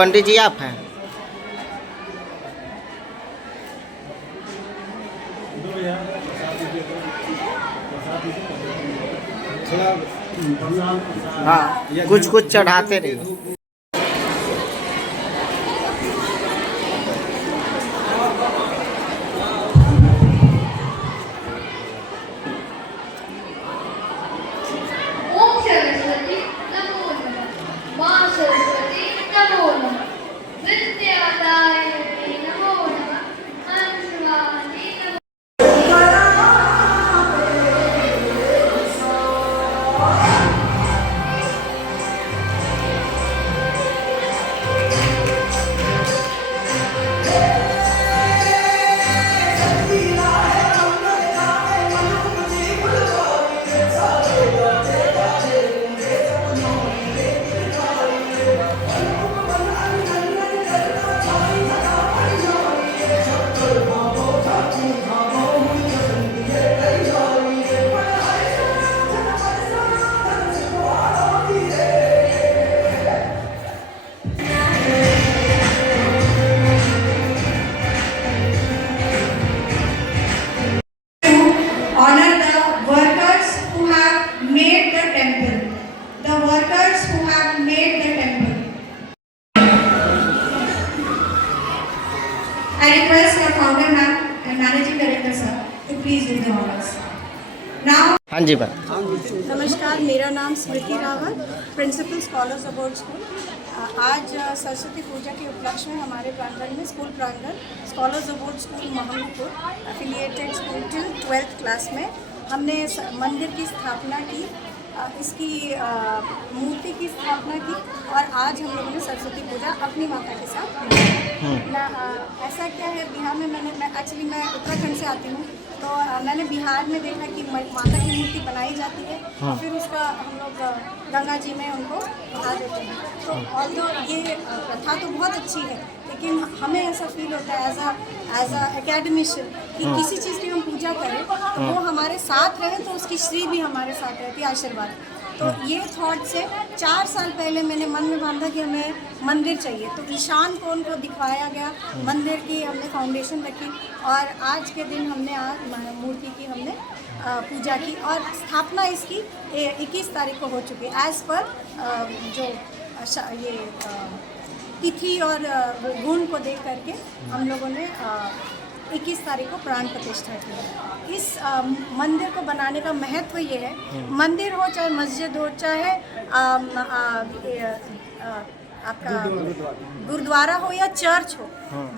पंडित जी आप हैं? हाँ, कुछ कुछ चढ़ाते रहिए। ओम सरस्वती नमो नमः। मां सरस्वती नमो नमः। विद्यादाय नमो नमः। हंसवाणी नमो honor the workers who have made the temple. The workers who have made the temple. I request our founder ma'am and managing director sir to please do the honors. Now, हाँ जी मैम। नमस्कार, मेरा नाम Smriti Rawat, principal Scholars abode School. आज सरस्वती पूजा के उपलक्ष्य में हमारे प्रांगण में स्कूल प्रांगण scholars abode school Mahamadpur affiliated school till 12th class में हमने मंदिर की स्थापना की, इसकी मूर्ति की स्थापना की और आज हम लोगों ने सरस्वती पूजा अपनी माता के साथ ऐसा क्या है बिहार में मैं उत्तराखंड से आती हूँ, तो मैंने बिहार में देखा कि माता की मूर्ति बनाई जाती है और फिर उसका हम लोग गंगा जी में उनको बहा देते हैं। तो ऑल्दो ये प्रथा तो बहुत अच्छी है, लेकिन हमें ऐसा फील होता है एज अ एकेडमिशियन कि किसी चीज़ की हम पूजा करें तो वो हमारे साथ रहे, तो उसकी श्री भी हमारे साथ रहती है, आशीर्वाद। तो ये थॉट से 4 साल पहले मैंने मन में बांधा कि हमें मंदिर चाहिए, तो ईशान कोण को दिखाया गया, मंदिर की हमने फाउंडेशन रखी और आज के दिन हमने मूर्ति की हमने पूजा की और स्थापना इसकी 21 तारीख को हो चुकी है। एज़ पर जो ये तिथि और गुण को देख करके हम लोगों ने 21 तारीख को प्राण प्रतिष्ठा की। इस मंदिर को बनाने का महत्व ये है, मंदिर हो चाहे मस्जिद हो चाहे आपका गुरुद्वारा हो या चर्च हो,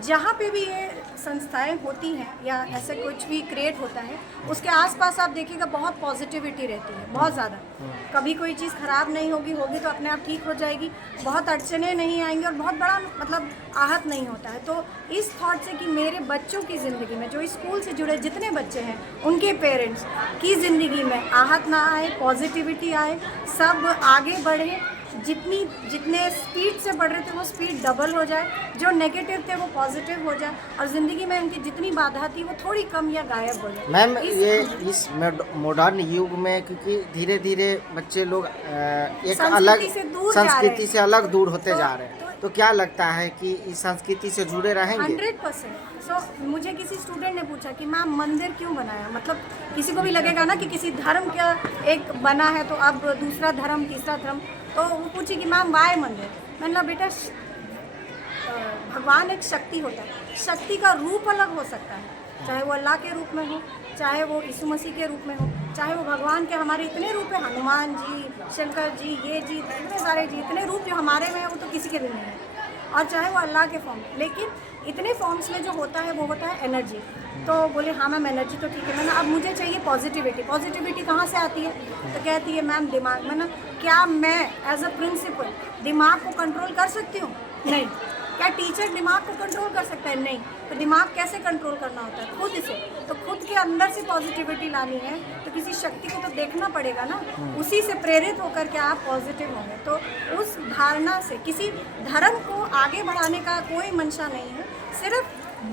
जहाँ पे भी ये संस्थाएं होती हैं या ऐसे कुछ भी क्रिएट होता है, उसके आसपास आप देखिएगा बहुत पॉजिटिविटी रहती है, बहुत ज़्यादा। कभी कोई चीज़ ख़राब नहीं होगी तो अपने आप ठीक हो जाएगी, बहुत अड़चने नहीं आएंगी और बहुत बड़ा मतलब आहत नहीं होता है। तो इस थॉट से कि मेरे बच्चों की ज़िंदगी में, जो स्कूल से जुड़े जितने बच्चे हैं, उनके पेरेंट्स की ज़िंदगी में आहत ना आए, पॉजिटिविटी आए, सब आगे बढ़े, जितने स्पीड से बढ़ रहे थे वो स्पीड डबल हो जाए, जो नेगेटिव थे वो पॉजिटिव हो जाए और ज़िंदगी में उनकी जितनी बाधा थी वो थोड़ी कम या गायब हो जाए। मैम ये इस मॉडर्न युग में क्योंकि धीरे धीरे बच्चे लोग एक अलग संस्कृति से अलग दूर होते जा रहे हैं, तो क्या लगता है कि इस संस्कृति से जुड़े रहेंगे? 100%। मुझे किसी स्टूडेंट ने पूछा कि मैम मंदिर क्यों बनाया, मतलब किसी को भी लगेगा ना कि किसी धर्म का एक बना है तो अब दूसरा धर्म तीसरा धर्म, तो वो पूछी कि मैम वाई मंदिर। मैंने कहा बेटा भगवान एक शक्ति होता है, शक्ति का रूप अलग हो सकता है, चाहे वो अल्लाह के रूप में हो, चाहे वो यीशु मसीह के रूप में हो, चाहे वो भगवान के हमारे इतने रूप है, हनुमान जी, शंकर जी, ये जी, इतने सारे जी, इतने रूप जो हमारे में है वो तो किसी के भी नहीं है, और चाहे वो अल्लाह के फॉर्म, लेकिन इतने फॉर्म्स में जो होता है वो होता है एनर्जी। तो बोले हाँ मैम एनर्जी तो ठीक है, मैंने अब मुझे चाहिए पॉजिटिविटी कहाँ से आती है, तो कहती है मैम दिमाग। मैंने क्या मैं एज अ प्रिंसिपल दिमाग को कंट्रोल कर सकती हूँ? नहीं। क्या टीचर दिमाग को कंट्रोल कर सकता है? नहीं। तो दिमाग कैसे कंट्रोल करना होता है? खुद से। तो खुद के अंदर से पॉजिटिविटी लानी है तो किसी शक्ति को तो देखना पड़ेगा ना, उसी से प्रेरित होकर के आप पॉजिटिव होंगे। तो उस धारणा से किसी धर्म को आगे बढ़ाने का कोई मंशा नहीं है, सिर्फ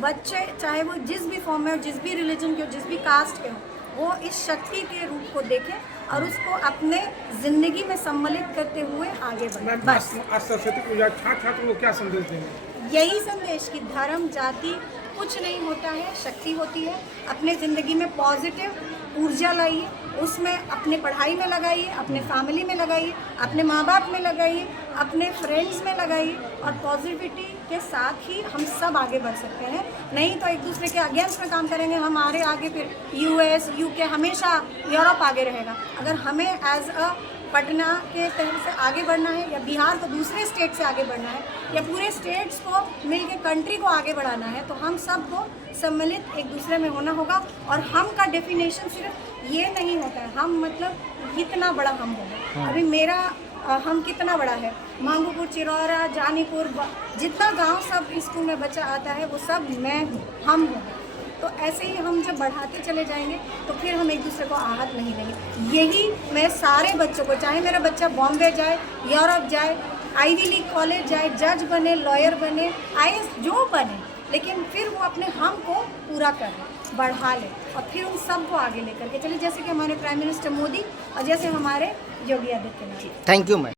बच्चे चाहे वो जिस भी फॉर्म में हो, जिस भी रिलीजन के हो, जिस भी कास्ट के हो, वो इस शक्ति के रूप को देखें और उसको अपने ज़िंदगी में सम्मिलित करते हुए आगे बढ़ें। बस आज सरस्वती पूजा छात्र को क्या संदेश देंगे? यही संदेश कि धर्म जाति कुछ नहीं होता है, शक्ति होती है। अपने ज़िंदगी में पॉजिटिव ऊर्जा लाइए, उसमें अपने पढ़ाई में लगाइए, अपने फैमिली में लगाइए, अपने माँ बाप में लगाइए, अपने फ्रेंड्स में लगाइए और पॉजिटिविटी के साथ ही हम सब आगे बढ़ सकते हैं। नहीं तो एक दूसरे के अगेंस्ट में काम करेंगे, हमारे आगे फिर US, UK, हमेशा यूरोप आगे रहेगा। अगर हमें एज अ पटना के तहत से आगे बढ़ना है या बिहार को दूसरे स्टेट से आगे बढ़ना है या पूरे स्टेट्स को मिलके कंट्री को आगे बढ़ाना है तो हम सबको सम्मिलित एक दूसरे में होना होगा। और हम का डेफिनेशन सिर्फ ये नहीं होता है हम मतलब कितना बड़ा हम होगा। अभी मेरा हम कितना बड़ा है, मांगूपुर, चिरौरा, जानीपुर, जितना गांव सब स्कूल में बच्चा आता है वो सब मैं हूँ, हम हूँ। तो ऐसे ही हम जब बढ़ाते चले जाएंगे तो फिर हम एक दूसरे को आहत नहीं देंगे। यही मैं सारे बच्चों को, चाहे मेरा बच्चा बॉम्बे जाए, यूरोप जाए, आईवी लीग कॉलेज जाए, जज बने, लॉयर बने, IAS जो बने, लेकिन फिर वो अपने हम को पूरा कर ले, बढ़ा ले और फिर उन सबको आगे लेकर के चले, जैसे कि हमारे प्राइम मिनिस्टर मोदी और जैसे हमारे Yogi Adityanath. Thank you ma'am.